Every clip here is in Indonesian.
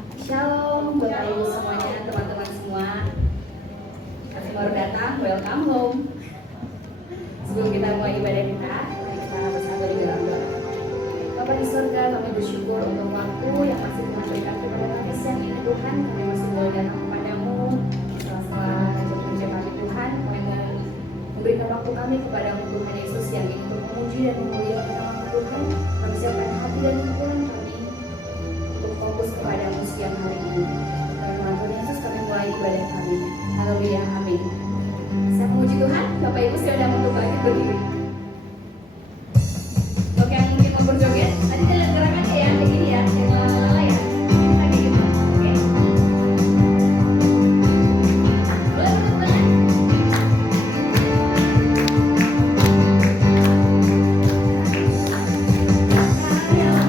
Shalom Bapak Ibu semuanya, teman-teman semua yang baru datang, welcome home. Sebelum kita mulai ibadah kita, mari kita bersatu di dalam doa. Bapa di surga, kami bersyukur untuk waktu yang masih Tuhan berikan kepada kami siang ini Tuhan. Kami masih boleh datang kepadamu setelah kerja kami Tuhan. Kami memberikan waktu kami kepadamu Tuhan Yesus yang ingin untuk memuji dan memuliakan nama Tuhan. Kami siapkan hati dan pikiran kami untuk fokus kepadamu siang hari ini. Dalam Tuhan Yesus kami mulai ibadah kami. Haleluya, amin. Saya memuji Tuhan. Bapak Ibu silakan untuk bangkit berdiri. Oke, yang mungkin mau berjoget, nanti kita lihat gerakannya ya, kayak gini ya, yang lala-lala ya. Kita kayak gitu, oke? Boleh tepuk tangan? Yang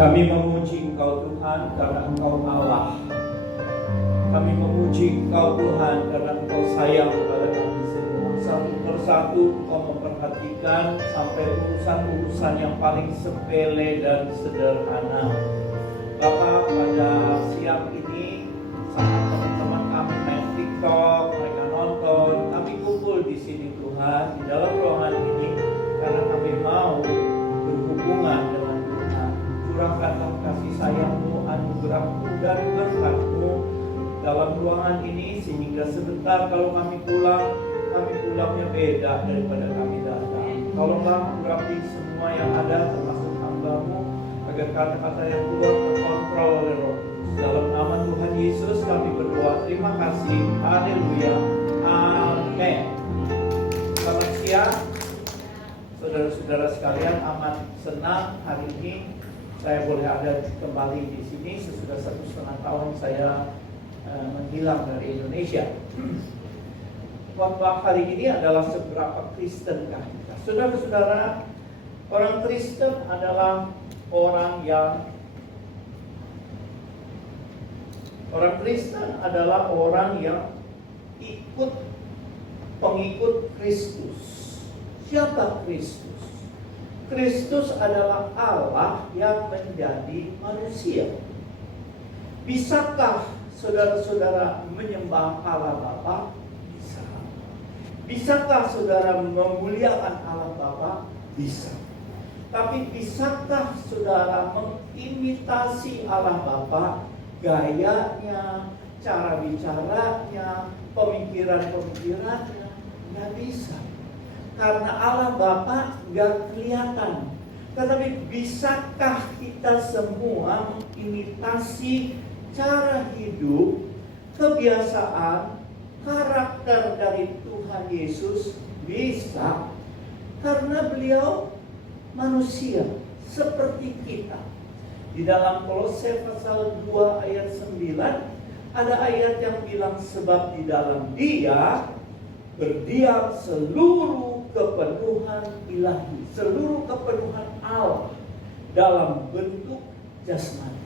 Kami memuji Engkau Tuhan karena Engkau Allah. Kami memuji Engkau Tuhan karena Engkau sayang kepada kami semua. Satu persatu Engkau memperhatikan sampai urusan-urusan yang paling sepele dan sederhana. Bapa, pada siang ini saat teman-teman kami main TikTok, mereka nonton, kami kumpul di sini Tuhan, di dalam ruangan ini karena kami mau berhubungan dengan Tuhan. Curahkanlah kasih sayang-Mu, anugerah-Mu dan berkat-Mu dalam ruangan ini, sehingga sebentar kalau kami pulangnya beda daripada kami datang. Tolonglah urapi semua yang ada, termasuk hamba-Mu, agar kata-kata yang keluar terkontrol oleh Roh Kudus. Dalam nama Tuhan Yesus kami berdoa. Terima kasih. Haleluya. Amin. Selamat siang, saudara-saudara sekalian. Amat senang hari ini saya boleh ada kembali di sini. Sesudah 1,5 tahun saya menghilang dari Indonesia. Khotbah hari ini adalah seberapa Kristenkah kita. Saudara-saudara, orang Kristen adalah orang yang ikut pengikut Kristus. Siapa Kristus? Kristus adalah Allah yang menjadi manusia. Bisakah saudara-saudara menyembah Allah Bapa? Bisa. Bisakah saudara memuliakan Allah Bapa? Bisa. Tapi bisakah saudara mengimitasi Allah Bapa? Gayanya, cara bicaranya, pemikiran-pemikirannya? Nggak bisa. Karena Allah Bapa nggak kelihatan. Tetapi bisakah kita semua mengimitasi cara hidup, kebiasaan, karakter dari Tuhan Yesus? Bisa. Karena beliau manusia seperti kita. Di dalam Kolose pasal 2 ayat 9, Ada ayat yang bilang sebab di dalam Dia berdiam seluruh kepenuhan ilahi, seluruh kepenuhan Allah dalam bentuk jasmani.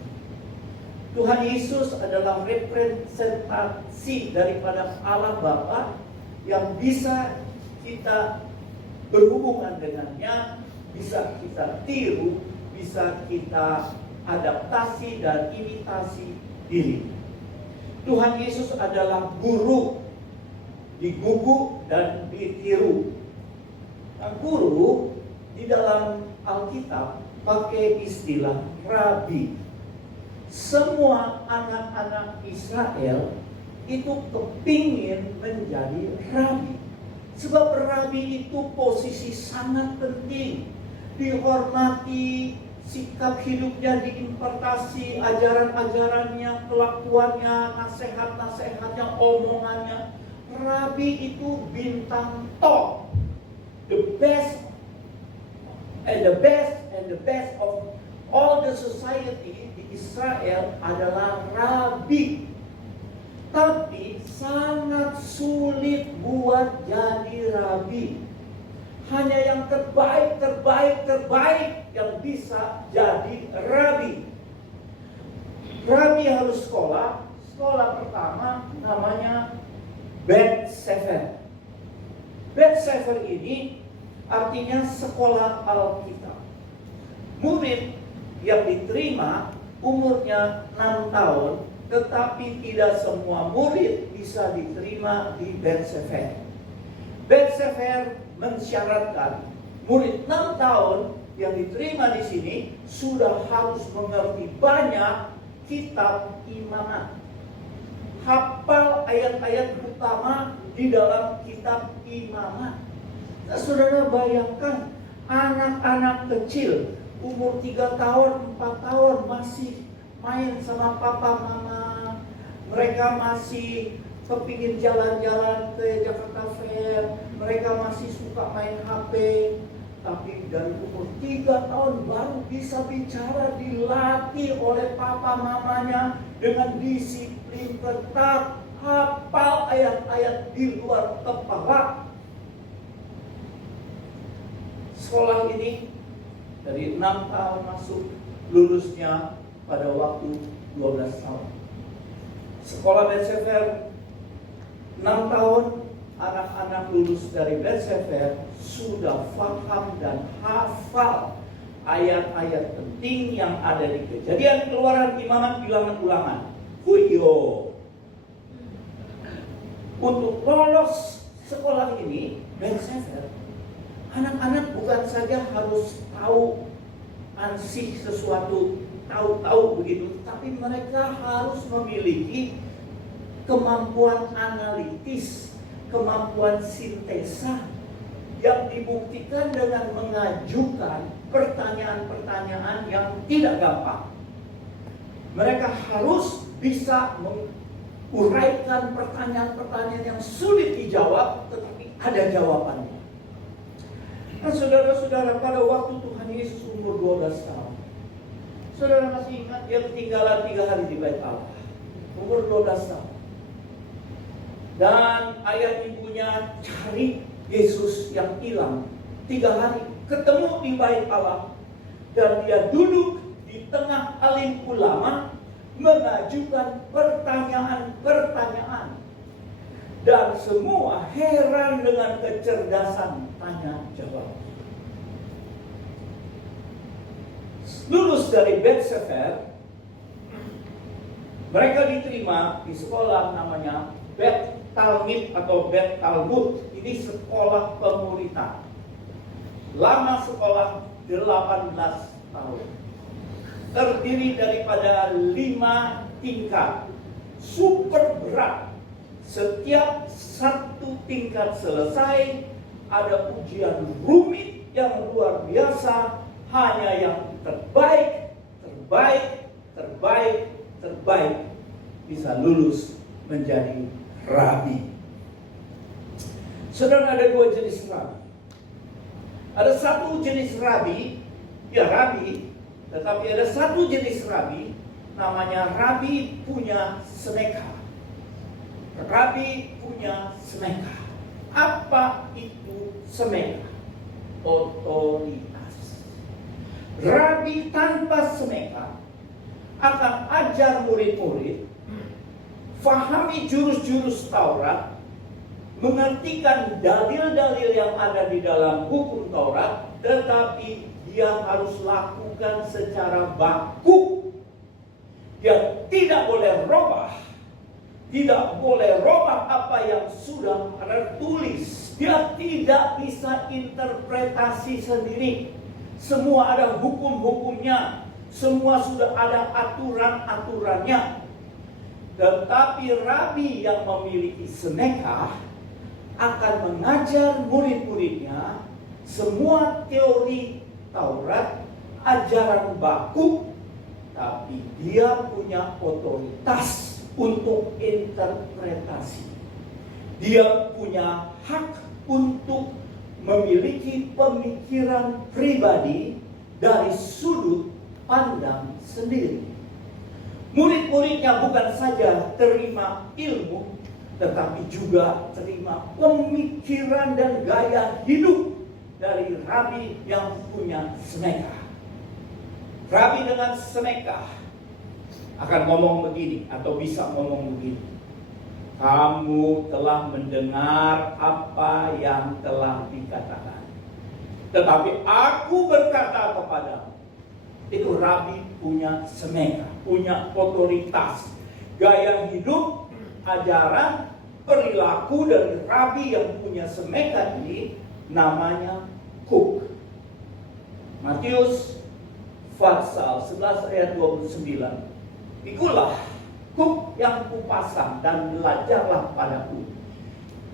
Tuhan Yesus adalah representasi daripada Allah Bapa yang bisa kita berhubungan dengannya, bisa kita tiru, bisa kita adaptasi dan imitasi diri. Tuhan Yesus adalah guru, digugu dan ditiru. Nah, guru di dalam Alkitab pakai istilah rabi. Semua anak-anak Israel itu kepingin menjadi rabi. Sebab rabi itu posisi sangat penting, dihormati, sikap hidupnya diimpartasi, ajaran-ajarannya, kelakuannya, nasihat-nasihatnya, omongannya. Rabi itu bintang top, the best of all the society di Israel adalah rabi. Tapi sangat sulit buat jadi rabi. Hanya yang terbaik yang bisa jadi rabi. Rabi harus sekolah. Sekolah pertama namanya Bet Sefer. Bet Sefer ini artinya sekolah Alkitab. Murid yang diterima umurnya 6 tahun, tetapi tidak semua murid bisa diterima di Bet Sefer. Bet Sefer mensyaratkan murid 6 tahun yang diterima di sini sudah harus mengerti banyak kitab imamat, hafal ayat-ayat utama di dalam kitab imamat. Nah, saudara bayangkan anak-anak kecil umur 3 tahun, 4 tahun masih main sama papa mama. Mereka masih kepingin jalan-jalan ke Jakarta Fair. Mereka masih suka main HP. Tapi dari umur 3 tahun baru bisa bicara, dilatih oleh papa mamanya dengan disiplin ketat, hafal ayat-ayat di luar kepala. Sekolah ini dari 6 tahun masuk, lulusnya pada waktu 12 tahun. Sekolah Bet Sefer 6 tahun, anak-anak lulus dari Bet Sefer sudah paham dan hafal ayat-ayat penting yang ada di Kejadian, Keluaran, Imamat, Bilangan, Ulangan. Huyo. Untuk lolos sekolah ini, Bet Sefer, anak-anak bukan saja harus tahu ansih sesuatu, tahu begitu, tapi mereka harus memiliki kemampuan analitis, kemampuan sintesa yang dibuktikan dengan mengajukan pertanyaan-pertanyaan yang tidak gampang. Mereka harus bisa menguraikan pertanyaan-pertanyaan yang sulit dijawab, tetapi ada jawabannya. Nah, saudara-saudara, pada waktu Tuhan Yesus umur 12 tahun, saudara masih ingat dia ketinggalan 3 hari di Bait Allah, umur 12 tahun. Dan ayah ibunya cari Yesus yang hilang 3 hari, ketemu di Bait Allah, dan dia duduk di tengah alim ulama mengajukan pertanyaan-pertanyaan, dan semua heran dengan kecerdasan tanya jawab. Lulus dari Bet Sefer, mereka diterima di sekolah namanya Bet Talmid atau Bet Talmud. Ini sekolah pemuritan. Lama sekolah 18 tahun. Terdiri daripada 5 tingkat. Super berat. Setiap satu tingkat selesai, ada ujian rumit yang luar biasa. Hanya yang terbaik bisa lulus menjadi rabi. Saudara, ada 2 jenis rabi. Ada satu jenis rabi, ya rabi, tetapi ada satu jenis rabi namanya Rabi punya semeka. Rabi punya semeka. Apa itu semeka? Otoritas. Rabi tanpa semeka akan ajar murid-murid, fahami jurus-jurus Taurat, mengertikan dalil-dalil yang ada di dalam hukum Taurat, tetapi dia harus lakukan secara baku. Dia tidak boleh rubah apa yang sudah tertulis. Dia tidak bisa interpretasi sendiri. Semua ada hukum-hukumnya, semua sudah ada aturan-aturannya. Tetapi Rabi yang memiliki semeka akan mengajar murid-muridnya semua teori Taurat, ajaran baku, tapi dia punya otoritas untuk interpretasi. Dia punya hak untuk memiliki pemikiran pribadi dari sudut pandang sendiri. Murid-muridnya bukan saja terima ilmu, tetapi juga terima pemikiran dan gaya hidup dari Rabi yang punya semeka. Rabi dengan semeka akan ngomong begini, atau bisa ngomong begini: kamu telah mendengar apa yang telah dikatakan, tetapi aku berkata kepadamu. Itu Rabi punya semeka, punya otoritas. Gaya hidup, ajaran, perilaku dari Rabi yang punya semeka ini namanya Kuk. Matius pasal 11 ayat 29. Ikulah Kuk yang kupasang dan belajarlah padaku,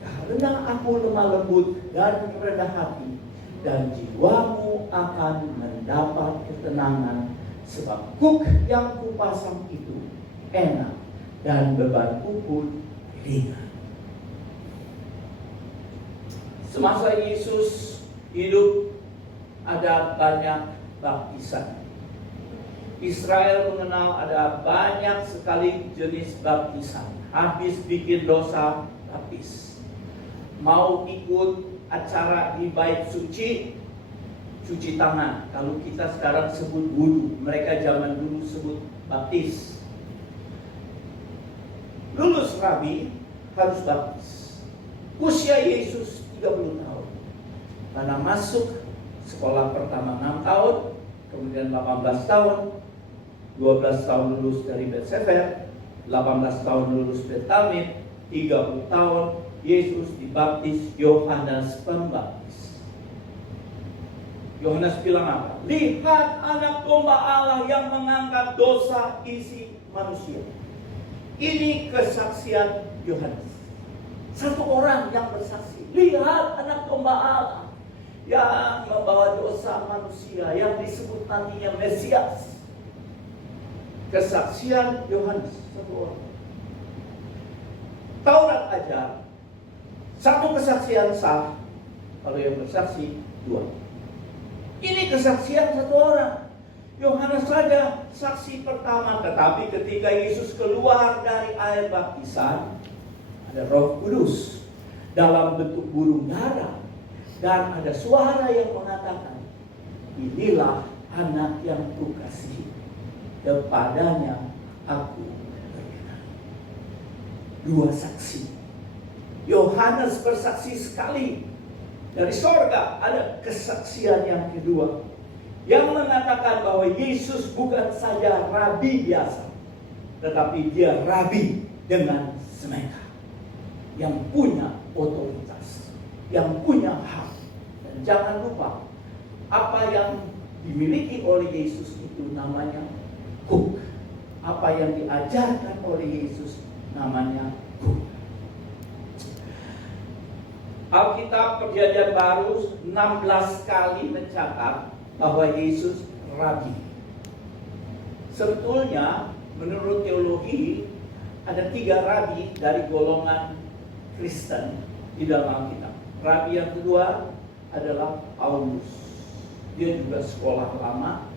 karena aku lemah lembut dan rendah hati, dan jiwamu akan mendapat ketenangan, sebab Kuk yang kupasang itu enak dan bebanku pun ringan. Semasa Yesus hidup, ada banyak baptisan. Israel mengenal ada banyak sekali jenis baptisan. Habis bikin dosa, baptis. Mau ikut acara di bait suci, cuci tangan. Kalau kita sekarang sebut wudu, mereka zaman dulu sebut baptis. Lulus Rabi harus baptis. Usia Yesus 30 tahun. Karena masuk sekolah pertama 6 tahun, kemudian 18 tahun, 12 tahun lulus dari Bet Sefer, 18 tahun lulus Bet Talmid, 30 tahun Yesus dibaptis Yohanes Pembaptis. Yohanes bilang apa? Lihat anak domba Allah yang mengangkat dosa isi manusia. Ini kesaksian Yohanes. Satu orang yang bersaksi. Lihat anak domba Allah yang membawa dosa manusia, yang disebut nantinya Mesias. Kesaksian Yohanes, satu orang. Taurat ajar, satu kesaksian sah. Kalau yang bersaksi, 2. Ini kesaksian satu orang. Yohanes saja saksi pertama. Tetapi ketika Yesus keluar dari air baptisan, ada Roh Kudus dalam bentuk burung dara, dan ada suara yang mengatakan, inilah anak yang kukasihi, kepadanya aku berkenan. 2 saksi. Yohanes bersaksi sekali. Dari sorga ada kesaksian yang kedua, yang mengatakan bahwa Yesus bukan saja Rabi biasa, tetapi dia Rabi dengan semeka, yang punya otoritas, yang punya hak. Dan jangan lupa, apa yang dimiliki oleh Yesus itu namanya Kuk. Apa yang diajarkan oleh Yesus namanya Kuk. Alkitab Perjanjian Baru 16 kali mencatat bahwa Yesus Rabi. Sebetulnya menurut teologi ada 3 Rabi dari golongan Kristen di dalam Alkitab. Rabi yang kedua adalah Paulus. Dia juga sekolah lama.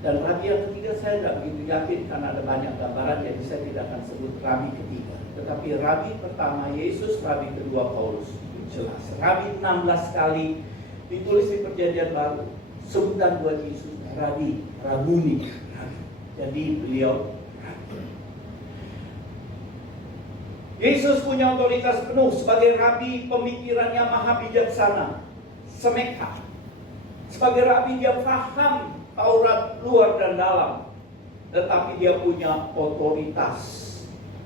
Dan rabi yang ketiga saya tidak begitu yakin karena ada banyak gambaran, jadi saya tidak akan sebut rabi ketiga. Tetapi rabi pertama Yesus, rabi kedua Paulus, itu jelas. Rabi 16 kali ditulis di Perjanjian Baru. Sebutan buat Yesus rabi, rabuni, rabi. Jadi beliau rabi. Yesus punya otoritas penuh sebagai rabi, pemikirannya maha bijaksana, semeka. Sebagai rabi dia paham Taurat luar dan dalam, tetapi dia punya otoritas.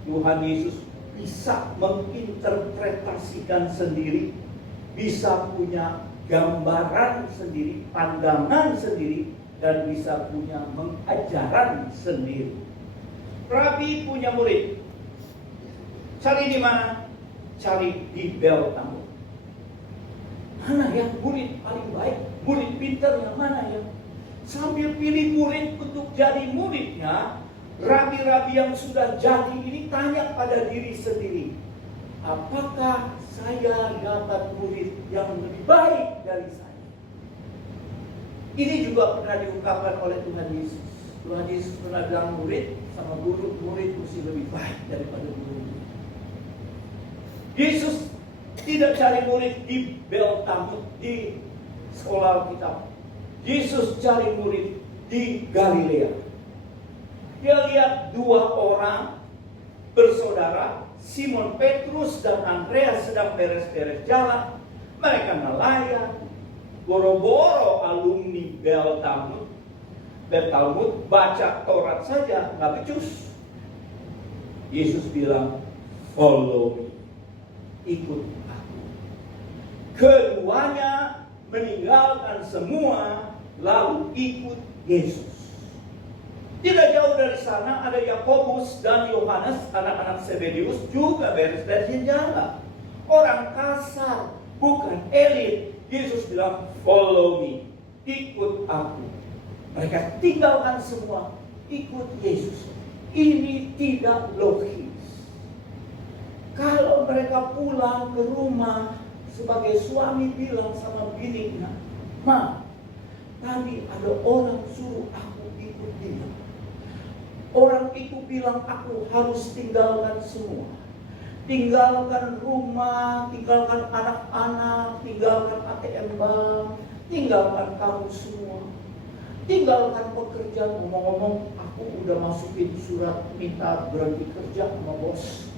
Tuhan Yesus bisa menginterpretasikan sendiri, bisa punya gambaran sendiri, pandangan sendiri, dan bisa punya mengajaran sendiri. Rabi punya murid. Cari di mana? Cari di Beltamut. Mana ya murid paling baik? Murid pintar yang mana ya? Sambil pilih murid untuk jadi muridnya, rabi-rabi yang sudah jadi ini tanya pada diri sendiri, apakah saya dapat murid yang lebih baik dari saya? Ini juga pernah diungkapkan oleh Tuhan Yesus. Tuhan Yesus pernah bilang murid sama guru, murid mesti lebih baik daripada guru. Yesus tidak cari murid di Beltamut, di sekolah Alkitab. Yesus cari murid di Galilea. Dia lihat dua orang bersaudara, Simon Petrus dan Andreas sedang beres-beres jalan. Mereka nelayan, boro-boro alumni Beltamut baca Taurat saja nggak becus. Yesus bilang, follow me, ikut aku. Keduanya meninggalkan semua lalu ikut Yesus. Tidak jauh dari sana ada Yakobus dan Yohanes, anak-anak Zebedius juga beres-beresin jalan. Orang kasar, bukan elit. Yesus bilang, follow me, ikut aku. Mereka tinggalkan semua, ikut Yesus. Ini tidak logis. Kalau mereka pulang ke rumah, sebagai suami bilang sama bininya, Ma, tadi ada orang suruh aku ikut dia. Orang itu bilang aku harus tinggalkan semua. Tinggalkan rumah, tinggalkan anak-anak, tinggalkan ATM bank, tinggalkan kamu semua. Tinggalkan pekerjaan. Ngomong-ngomong, aku udah masukin surat minta berhenti kerja sama bos.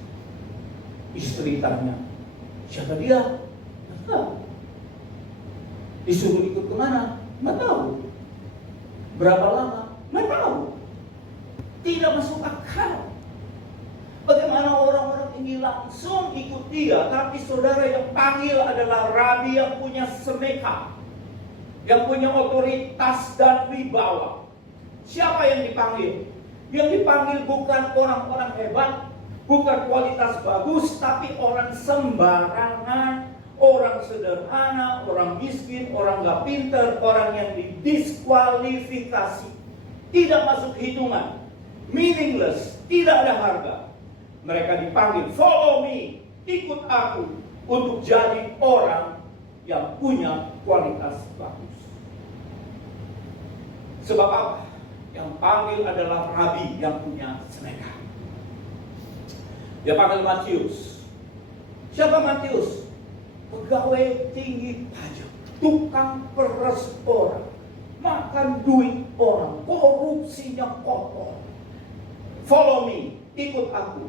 Istri tanya, siapa dia? Nggak tahu. Disuruh ikut kemana? Nggak tahu. Berapa lama? Nggak tahu. Tidak masuk akal. Bagaimana orang-orang ini langsung ikut dia, tapi saudara yang panggil adalah rabi yang punya semeka, yang punya otoritas dan wibawa. Siapa yang dipanggil? Yang dipanggil bukan orang-orang hebat, bukan kualitas bagus, tapi orang sembarangan, orang sederhana, orang miskin, orang gak pinter, orang yang didiskualifikasi, tidak masuk hitungan, meaningless, tidak ada harga. Mereka dipanggil, follow me, ikut aku, untuk jadi orang yang punya kualitas bagus. Sebab apa? Yang panggil adalah rabi yang punya semeka. Dia panggil Matius. Siapa Matius? Pegawai tinggi pajak, tukang peres orang, makan duit orang, korupsinya kotor. Follow me, ikut aku.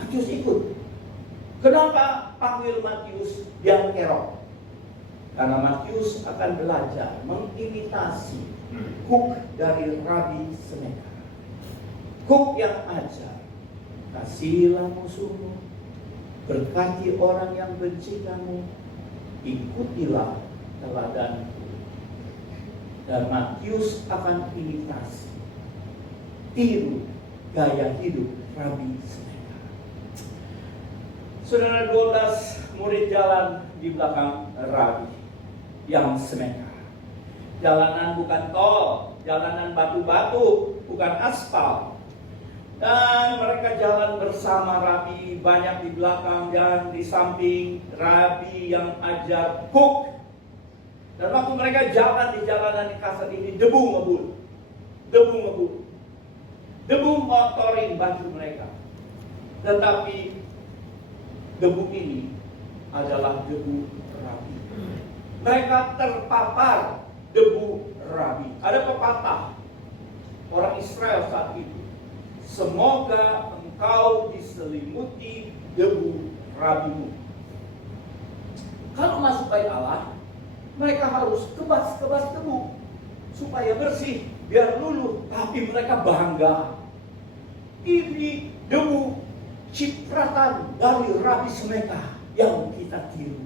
Matius ikut. Kenapa panggil Matius yang kerok? Karena Matius akan belajar mengimitasi Huk dari Rabi semeka. Huk yang ajar, kasihilah musuhmu, berkati orang yang benci kamu, ikutilah teladanku. Dan Matius akan imitasi, tiru gaya hidup Rabi semeka. Saudara, 12 murid jalan di belakang rabi yang semeka. Jalanan bukan tol, jalanan batu-batu, bukan aspal. Dan mereka jalan bersama rabi, banyak di belakang dan di samping rabi yang ajar Huk. Dan waktu mereka jalan di jalanan di kasar ini, debu ngebul. debu ngebu. Debu motorin baju mereka. Tetapi debu ini adalah debu rabi. Mereka terpapar debu rabi. Ada pepatah orang Israel saat itu. Semoga engkau diselimuti debu rabimu. Kalau masuk bait Allah, mereka harus kebas-kebas debu supaya bersih, biar luluh. Tapi mereka bangga. Ini debu cipratan dari rabi mereka yang kita tiru,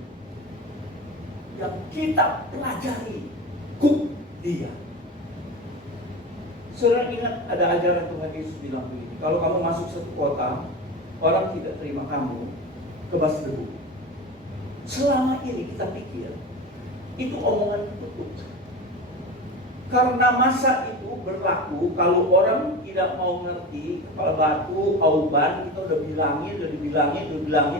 yang kita pelajari. Kuk dia. Saudara ingat ada ajaran Tuhan Yesus bilang begini, kalau kamu masuk satu kota, orang tidak terima kamu, kebas debu. Selama ini kita pikir itu omongan tutup. Karena masa itu berlaku, kalau orang tidak mau ngerti, kepala batu, auban, kita udah dibilangin,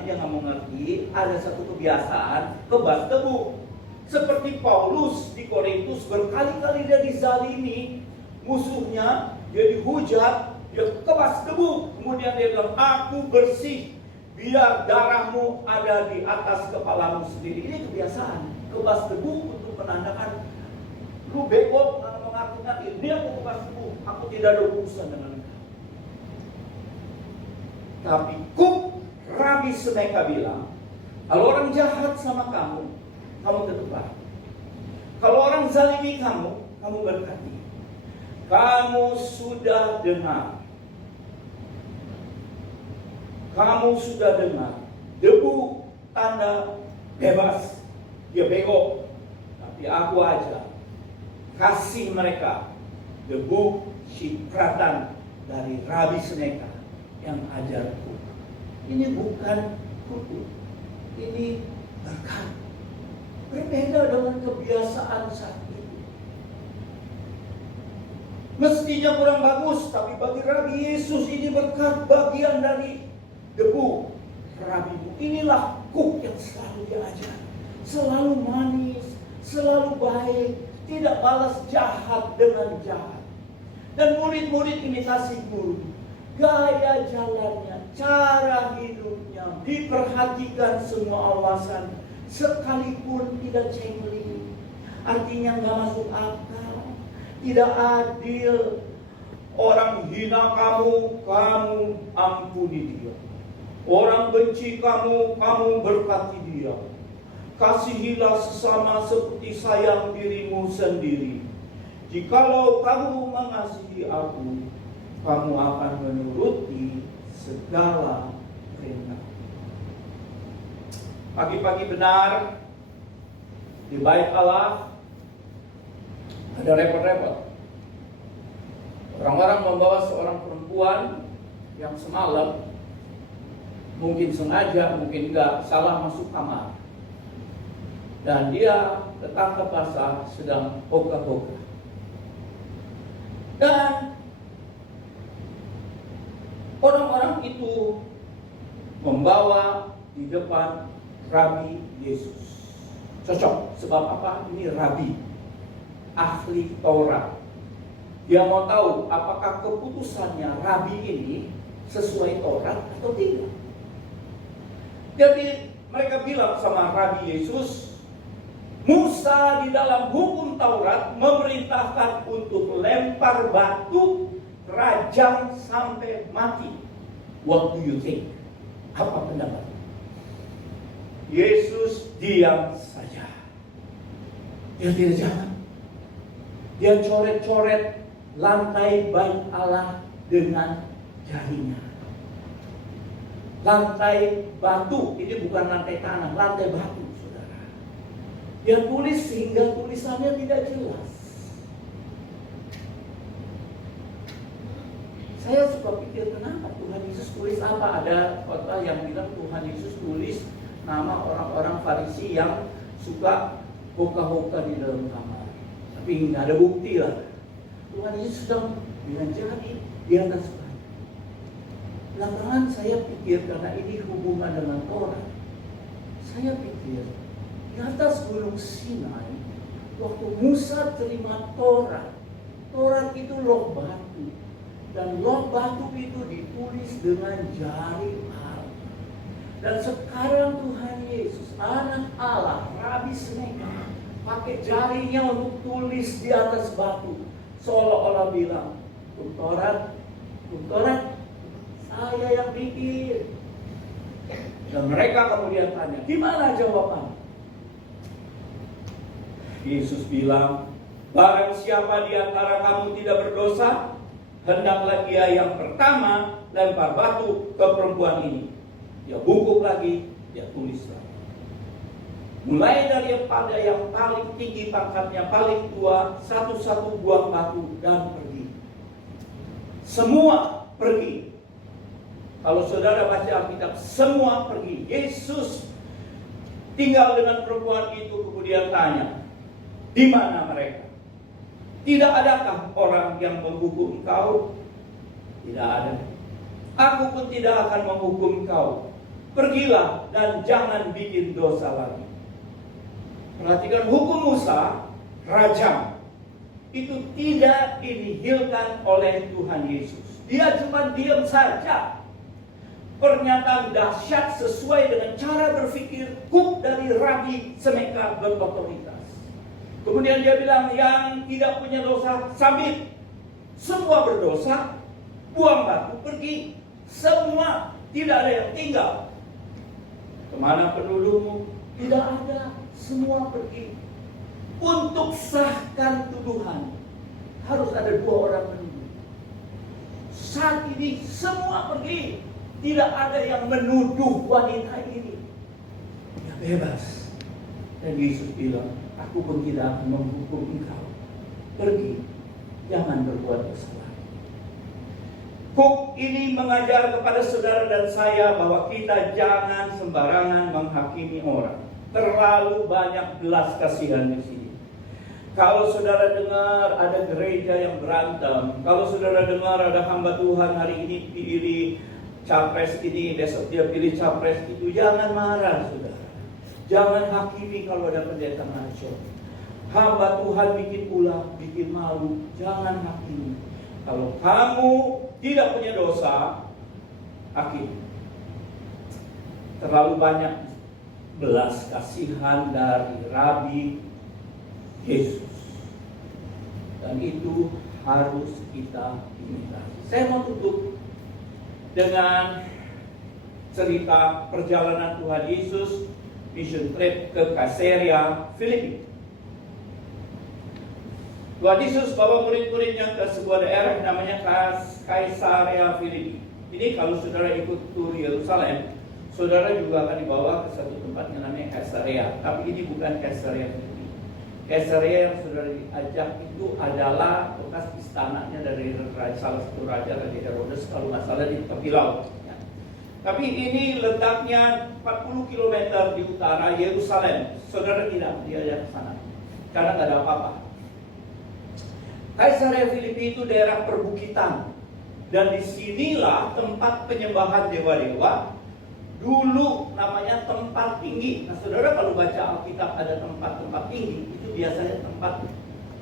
dia nggak mau ngerti. Ada satu kebiasaan, kebas debu. Seperti Paulus di Korintus, berkali-kali dia dizalimi musuhnya, dia dihujat, dia kebas debu. Kemudian dia bilang, aku bersih, biar darahmu ada di atas kepalamu sendiri. Ini kebiasaan, kebas debu untuk menandakan lu bego mengakukan ini, aku kebas debu, aku tidak ada urusan dengan engkau. Tapi Kuk Rabi Semeka bilang, kalau orang jahat sama kamu, kamu tetap baik. Kalau orang zalimi kamu, kamu berkati. Kamu sudah dengar. Kamu sudah dengar. Debu tanda bebas. Dia bego. Tapi aku aja kasih mereka debu cipratan dari Rabi Semeka yang ajarku. Ini bukan kutu. Ini berkat. Berbeda dengan kebiasaan saat itu. Mestinya kurang bagus, tapi bagi Rabi Yesus ini berkat, bagian dari debu rabimu. Inilah Kuk yang selalu diajar. Selalu manis, selalu baik, tidak balas jahat dengan jahat. Dan murid-murid imitasi guru. Gaya jalannya, cara hidupnya, diperhatikan semua awasan. Sekalipun tidak cengli, artinya nggak masuk akal, tidak adil. Orang hina kamu, kamu ampuni dia. Orang benci kamu, kamu berkati dia. Kasihilah sesama seperti sayang dirimu sendiri. Jikalau kamu mengasihi aku, kamu akan menuruti segala perintah. Pagi-pagi benar di bait Allah ada repot-repot. Orang-orang membawa seorang perempuan yang semalam mungkin sengaja, mungkin enggak, salah masuk kamar. Dan dia ketangkep basah sedang hoka-hoka. Dan orang-orang itu membawa di depan Rabi Yesus. Cocok, sebab apa? Ini Rabi, ahli Taurat. Dia mau tahu apakah keputusannya Rabi ini sesuai Taurat atau tidak. Jadi mereka bilang sama Rabi Yesus, Musa di dalam hukum Taurat memerintahkan untuk lempar batu, rajam sampai mati. What do you think? Apa pendapat? Yesus diam saja. Dia tidak jawab. Dia coret-coret lantai bait Allah dengan jarinya. Lantai batu, ini bukan lantai tanah, lantai batu, saudara. Dia tulis sehingga tulisannya tidak jelas. Saya suka pikir, kenapa Tuhan Yesus tulis apa? Ada khotbah yang bilang Tuhan Yesus tulis nama orang-orang Farisi yang suka hoka-hoka di dalam kamar. Tapi nggak ada bukti lah. Tuhan Yesus sedang dengan jari di atas bait. Belakangan saya pikir, karena ini hubungan dengan Taurat, saya pikir di atas gunung Sinai, waktu Musa terima Taurat Taurat itu log batu. Dan log batu itu ditulis dengan jari Allah. Dan sekarang Tuhan Yesus, anak Allah, Rabi Seneka, pakai jarinya untuk tulis di atas batu. Seolah-olah bilang, Taurat, saya yang bikin. Dan mereka kemudian tanya, gimana jawaban? Yesus bilang, barang siapa di antara kamu tidak berdosa, hendaklah dia yang pertama lempar batu ke perempuan ini. Dia bungkuk lagi, dia tulis lagi. Mulai dari yang paling tinggi pangkatnya, paling tua, satu-satu buang batu dan pergi. Semua pergi. Kalau saudara baca Alkitab, semua pergi. Yesus tinggal dengan perempuan itu, kemudian tanya, di mana mereka? Tidak adakah orang yang menghukum engkau? Tidak ada. Aku pun tidak akan menghukum engkau. Pergilah dan jangan bikin dosa lagi. Perhatikan hukum Musa, rajam, itu tidak dinihilkan oleh Tuhan Yesus. Dia cuma diam saja. Pernyataan dahsyat sesuai dengan cara berpikir kuk dari Rabi Seneka berotoritas. Kemudian dia bilang, yang tidak punya dosa, sabit. Semua berdosa, buang batu, pergi. Semua, tidak ada yang tinggal. Kemana penuduhmu? Tidak ada, semua pergi. Untuk sahkan tuduhan, harus ada 2 orang menuduh. Saat ini semua pergi. Tidak ada yang menuduh wanita ini. Dia bebas. Dan Yesus bilang, aku pun tidak akan menghukum engkau. Pergi, jangan berbuat dosa lagi. Huk ini mengajar kepada saudara dan saya bahwa kita jangan sembarangan menghakimi orang. Terlalu banyak belas kasihan di sini. Kalau saudara dengar ada gereja yang berantem, kalau saudara dengar ada hamba Tuhan hari ini pilih capres ini, besok dia pilih capres itu, jangan marah saudara. Jangan hakimi kalau ada pendeta ngaco. Hamba Tuhan bikin ulah, bikin malu, jangan hakimi. Kalau kamu tidak punya dosa, hakimi. Terlalu banyak belas kasihan dari Rabi Yesus. Dan itu harus kita imitasi. Saya mau tutup dengan cerita perjalanan Tuhan Yesus mission trip ke Caesarea Filipi. Tuhan Yesus bawa murid-muridnya ke sebuah daerah namanya Caesarea Filipi. Ini kalau saudara ikut tur Yerusalem, saudara juga akan dibawa ke satu tempat yang namanya Caesarea. Tapi ini bukan Caesarea Filipi. Caesarea yang saudara diajak itu adalah bekas istananya dari salah satu raja Herodes, kalau nggak salah di tepi laut. Ya. Tapi ini letaknya 40 km di utara Yerusalem. Saudara tidak diajak ke sana karena nggak ada apa-apa. Caesarea Filipi itu daerah perbukitan, dan disinilah tempat penyembahan dewa-dewa. Dulu namanya tempat tinggi. Nah saudara kalau baca Alkitab ada tempat-tempat tinggi, itu biasanya tempat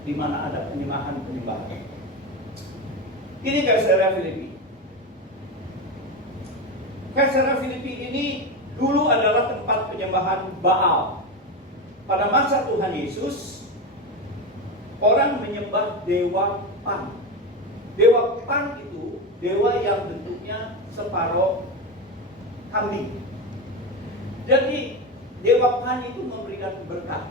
di mana ada penyembahan-penyembahan. Ini Caesarea Filipi. Caesarea Filipi ini dulu adalah tempat penyembahan Baal. Pada masa Tuhan Yesus, orang menyembah dewa Pan. Dewa Pan itu dewa yang bentuknya separuh kambing. Jadi dewa Pan itu memberikan berkat.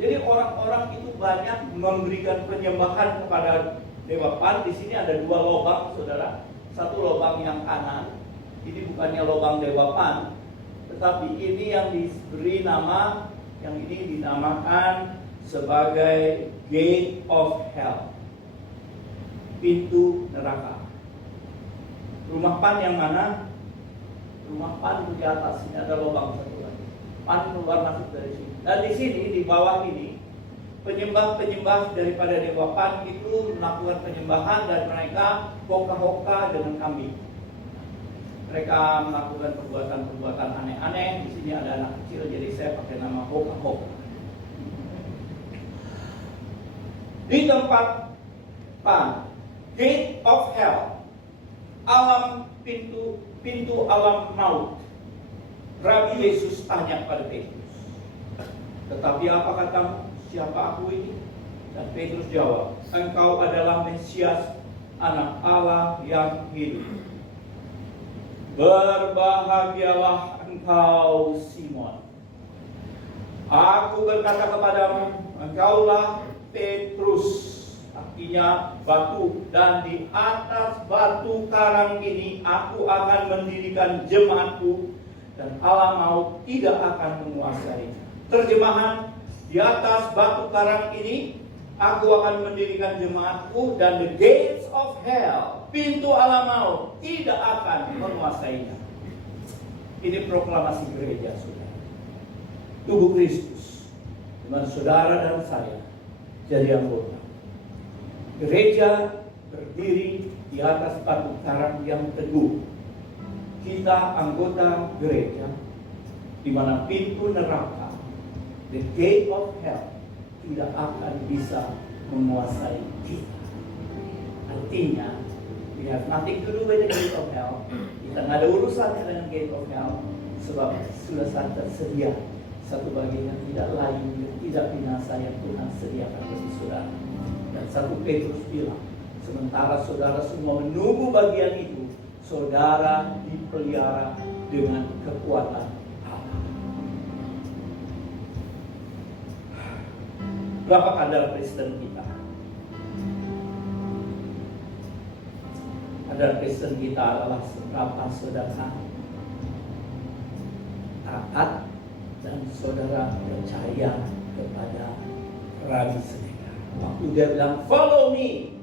Jadi orang-orang itu banyak memberikan penyembahan kepada dewa Pan. Di sini ada 2 lubang, saudara. Satu lubang yang kanan, ini bukannya lubang dewa Pan, tetapi ini yang diberi nama, yang ini dinamakan sebagai Gate of Hell, pintu neraka. Rumah Pan yang mana? Rumah Pan di atas, ini ada lubang satu lagi. Pan keluar masuk dari sini. Dan di sini, di bawah ini, penyembah-penyembah daripada dewa Pan itu melakukan penyembahan, dan mereka hoka-hoka dengan kambing. Mereka melakukan perbuatan-perbuatan aneh-aneh. Di sini ada anak kecil, jadi saya pakai nama hoka-hoka. Di tempat depan gate of hell, alam pintu alam maut. Rabi Yesus tanya pada Petrus, tetapi apa katamu? Siapa aku ini? Dan Petrus jawab, engkau adalah Mesias, anak Allah yang hidup. Berbahagialah engkau, Simon. Aku berkata kepadamu, engkaulah Petrus, artinya batu, dan di atas batu karang ini aku akan mendirikan jemaatku, dan alam maut tidak akan menguasai. Terjemahan, di atas batu karang ini aku akan mendirikan jemaatku, dan the gates of hell, pintu alam maut, tidak akan menguasainya. Ini proklamasi gereja, saudara. Tubuh Kristus, di mana saudara dan saya jadi anggota. Gereja berdiri di atas batu karang yang teguh. Kita anggota gereja, di mana pintu neraka, the gate of hell, tidak akan bisa menguasai kita. Artinya, we have nothing to do with the gate of hell. Kita nggak ada urusannya dengan gate of hell, sebab sudah tersedia satu bagian yang tidak lain, yang tidak binasa yang Tuhan sediakan bagi saudara. Dan 1 Petrus bilang, sementara saudara semua menunggu bagian itu, saudara dipelihara dengan kekuatan Allah. Berapa kadar Kristen kita? Kadar Kristen kita adalah seberapa saudara taat dan saudara percaya kepada Rabi Seneca. Waktu dia bilang, follow me,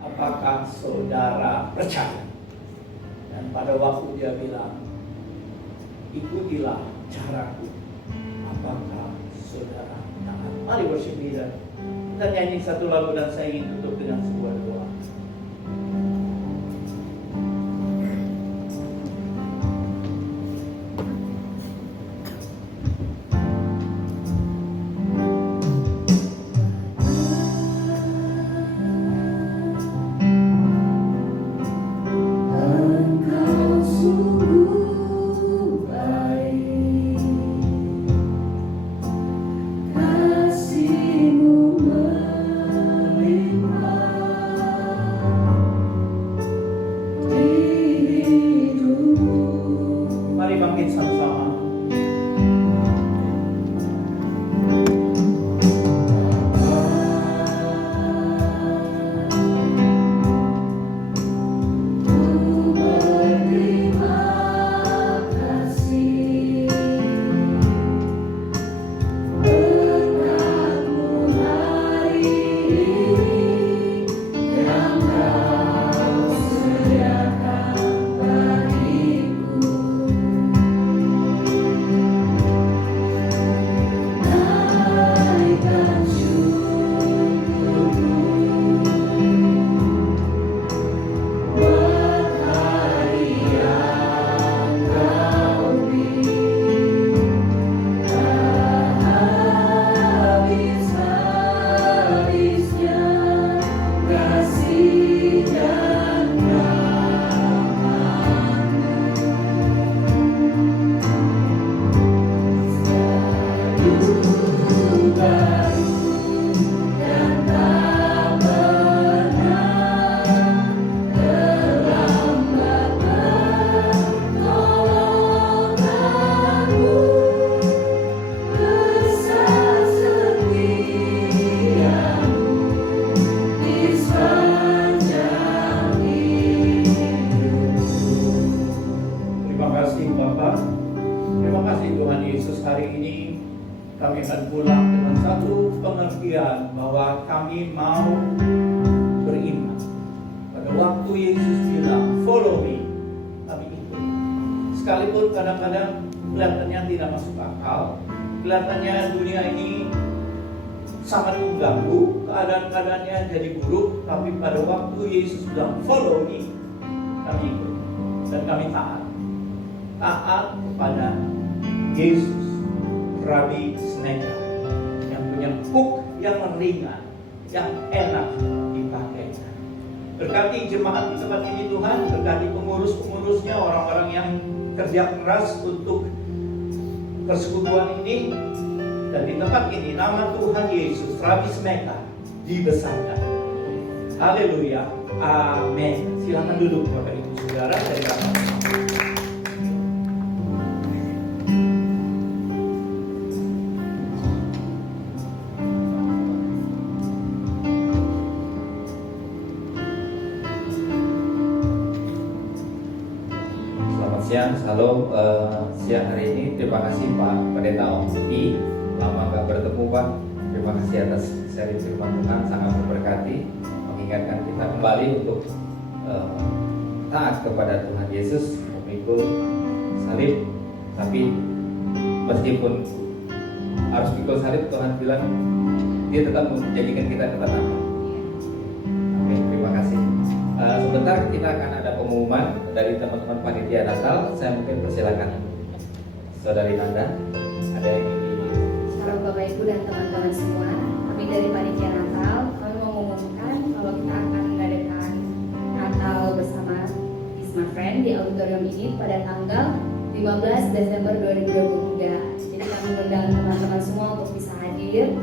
apakah saudara percaya? Dan pada waktu dia bilang, ikutilah caraku, apakah saudara taat? Mari worship leader, kita nyanyi satu lagu dan saya ingin tutup dengan sebuah doa. Kami akan pulang dengan satu pengertian bahwa kami mau beriman. Pada waktu Yesus bilang, follow me, kami ikut. Sekalipun kadang-kadang kelihatannya tidak masuk akal, kelihatannya dunia ini sangat mengganggu, keadaan-keadaannya jadi buruk, tapi pada waktu Yesus bilang, follow me, kami ikut. Dan kami taat. Taat kepada Yesus, Rabi Seneca, yang punya hook yang ringan, yang enak dipakai. Berkati jemaat di tempat ini Tuhan, berkati pengurus-pengurusnya, orang-orang yang kerja keras untuk persekutuan ini. Dan di tempat ini nama Tuhan Yesus, Rabi Smeka, dibesarkan. Haleluya, amin. Silakan duduk Bapak Ibu Saudara dari kamar. Siang, halo, siang hari ini terima kasih Pak Pendeta Ongki, lama nggak bertemu Pak. Terima kasih atas seri firman Tuhan, sangat memberkati, mengingatkan kita kembali untuk taat kepada Tuhan Yesus, memikul salib. Tapi meskipun harus pikul salib, Tuhan bilang Dia tetap menjadikan kita ketenangan. Oke, terima kasih. Sebentar kita akan ada pengumuman dari teman-teman panitia Natal. Saya mungkin persilakan Saudari Nanda. Ada yang ini. Salam Bapak Ibu dan teman-teman semua. Kami dari panitia Natal, kami mengumumkan bahwa kita akan mengadakan Natal bersama Smart Friend di auditorium ini pada tanggal 15 Desember 2023. Jadi kami mengundang teman-teman semua untuk bisa hadir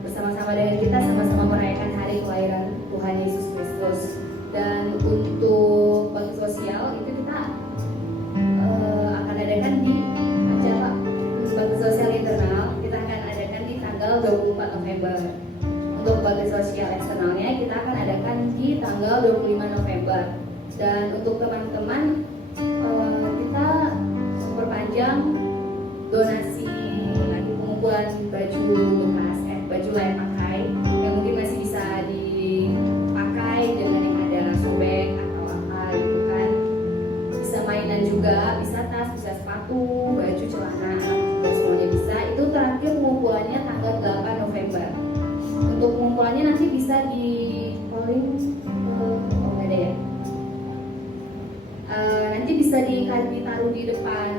bersama-sama dengan kita, sama-sama merayakan hari kelahiran Tuhan Yesus Kristus. Dan untuk bakti sosial itu kita akan adakan di acara bakti sosial internal, kita akan adakan di tanggal 24 November. Untuk bakti sosial eksternalnya kita akan adakan di tanggal 25 November. Dan untuk teman-teman kita memperpanjang donasi lagi pengumpulan baju bekas, baju layak pakai yang mungkin masih bisa dipakai dengan yang ada sobek atau apa gitu kan. Bisa mainan juga, bisa tas, bisa sepatu, baju, celana, juga semuanya bisa. Itu terakhir pengumpulannya tanggal 8 November. Untuk pengumpulannya nanti bisa di polling nggak ada ya. Nanti bisa ditaruh di depan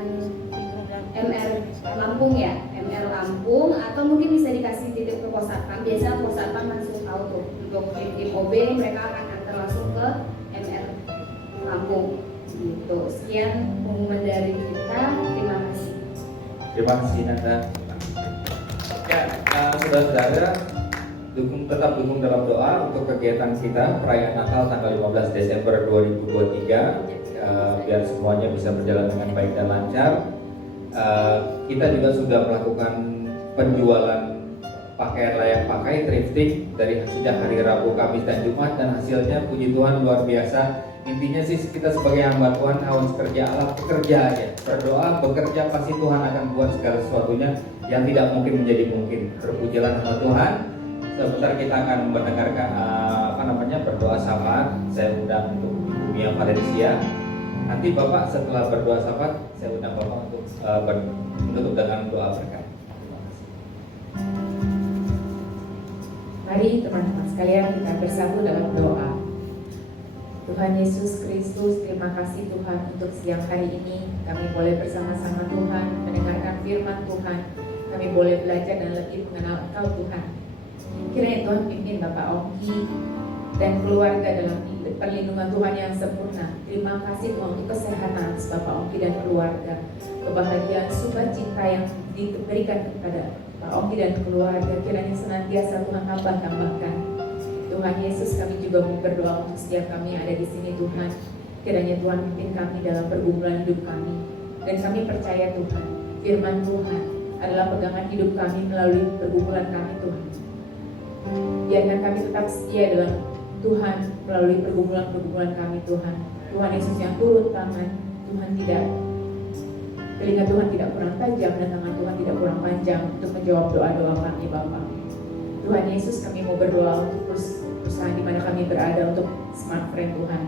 MR Lampung ya, MR Lampung, atau mungkin bisa dikasih titip ke Posatpam. Biasa Posatpam langsung tahu tuh untuk tim OB, mereka akan antar langsung ke MR Lampung. Gitu. Sekian pengumuman dari kita. Terima kasih. Terima kasih Nanda. Ya, saudara-saudara, tetap dukung dalam doa untuk kegiatan kita perayaan Natal tanggal 15 Desember 2023. Biar semuanya bisa berjalan dengan baik dan lancar. Kita juga sudah melakukan penjualan pakaian layak pakai thrifting dari sejak hari Rabu, Kamis dan Jumat, dan hasilnya puji Tuhan luar biasa. Intinya sih kita sebagai hamba Tuhan harus kerja Allah, bekerja aja, berdoa, bekerja, pasti Tuhan akan buat segala sesuatunya yang tidak mungkin menjadi mungkin. Berpujilah nama Tuhan. Sebentar kita akan mendengarkan berdoa syafaat. Saya undang untuk Ibu Mia Valencia. Nanti Bapak setelah berdoa syafaat, saya undang Bapak untuk menutup dengan doa berkat. Mari teman-teman sekalian kita bersatu dalam doa. Tuhan Yesus Kristus, terima kasih Tuhan untuk siang hari ini. Kami boleh bersama-sama Tuhan mendengarkan firman Tuhan. Kami boleh belajar dan lebih mengenal Engkau Tuhan. Kiranya Tuhan pimpin Bapak Ongki dan keluarga dalam perlindungan Tuhan yang sempurna. Terima kasih Tuhan untuk kesehatan Bapak Ongki dan keluarga, kebahagiaan, sukacita yang diberikan kepada Pak Ongki dan keluarga. Kiranya senantiasa Tuhan tambahkan. Tuhan Yesus, kami juga mau berdoa untuk setiap kami yang ada di sini Tuhan. Kiranya Tuhan pimpin kami dalam pergumulan hidup kami. Dan kami percaya Tuhan, firman Tuhan adalah pegangan hidup kami melalui pergumulan kami Tuhan. Biarkan kami tetap setia dalam Tuhan melalui pergumulan-pergumulan kami Tuhan. Tuhan Yesus yang turun tangan, telinga Tuhan tidak kurang tajam dan tangan Tuhan tidak kurang panjang untuk menjawab doa-doa kami Bapa. Tuhan Yesus, kami mau berdoa untuk perusahaan di mana kami berada, untuk Smart Friend Tuhan.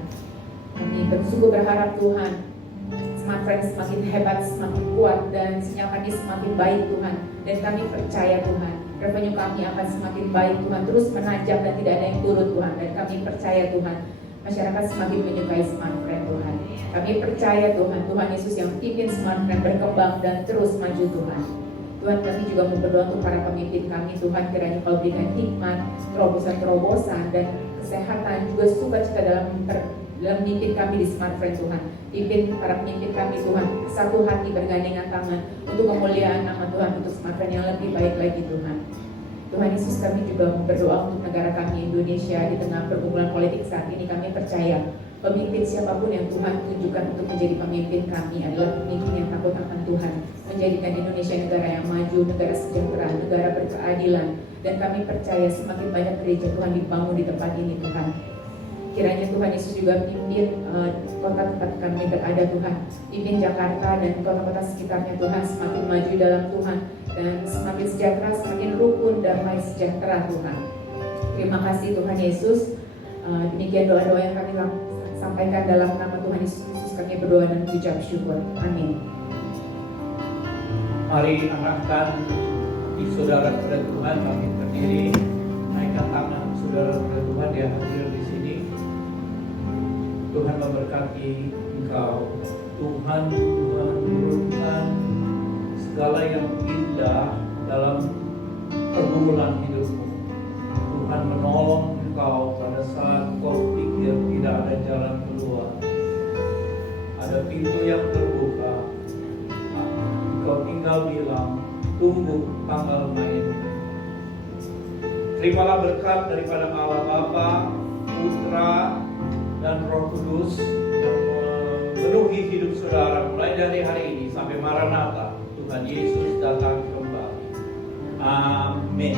Kami sungguh berharap Tuhan Smart Friend semakin hebat, semakin kuat, dan sinyalkannya semakin baik Tuhan. Dan kami percaya Tuhan, revenue kami akan semakin baik Tuhan, terus menajam dan tidak ada yang turun Tuhan. Dan kami percaya Tuhan, masyarakat semakin menyukai Smart Friend Tuhan. Kami percaya Tuhan, Tuhan Yesus yang pimpin Smart Friend berkembang dan terus maju Tuhan. Tuhan, kami juga mau berdoa untuk para pemimpin kami Tuhan, kiranya Kau berikan hikmat, terobosan-terobosan dan kesehatan, juga sukacita dalam memimpin kami di Smart Friend Tuhan. Pimpin para pemimpin kami Tuhan, satu hati bergandengan tangan untuk kemuliaan nama Tuhan, untuk Smart Friend yang lebih baik lagi Tuhan. Tuhan Yesus, kami juga berdoa untuk negara kami Indonesia di tengah pergumulan politik saat ini. Kami percaya pemimpin siapapun yang Tuhan tunjukkan untuk menjadi pemimpin kami adalah pemimpin yang takut akan Tuhan, menjadikan Indonesia negara yang maju, negara sejahtera, negara berkeadilan. Dan kami percaya semakin banyak gereja Tuhan dibangun di tempat ini Tuhan. Kiranya Tuhan Yesus juga pimpin kota tempat kami berada Tuhan. Pimpin Jakarta dan kota-kota sekitarnya Tuhan semakin maju dalam Tuhan, dan semakin sejahtera, semakin rukun, damai, sejahtera Tuhan. Terima kasih Tuhan Yesus. Demikian doa-doa yang kami sampaikan dalam nama Tuhan Yesus Kristus, kami berdoa dan ucap syukur. Amin. Mari arahkan di saudara kepada Tuhan, kami berdiri, naikkan tangan saudara kepada Tuhan yang hadir di sini. Tuhan memberkati engkau. Tuhan menurunkan segala yang indah dalam pergumulan hidupmu. Tuhan menolong engkau pada saat kau pikir tidak ada jalan keluar. Ada pintu yang terbuka. Kau tinggal bilang, tunggu tanggal main. Terimalah berkat daripada Allah Bapa, Putra, dan Roh Kudus yang memenuhi hidup saudara mulai dari hari ini sampai Maranatha, Tuhan Yesus datang kembali. Amin.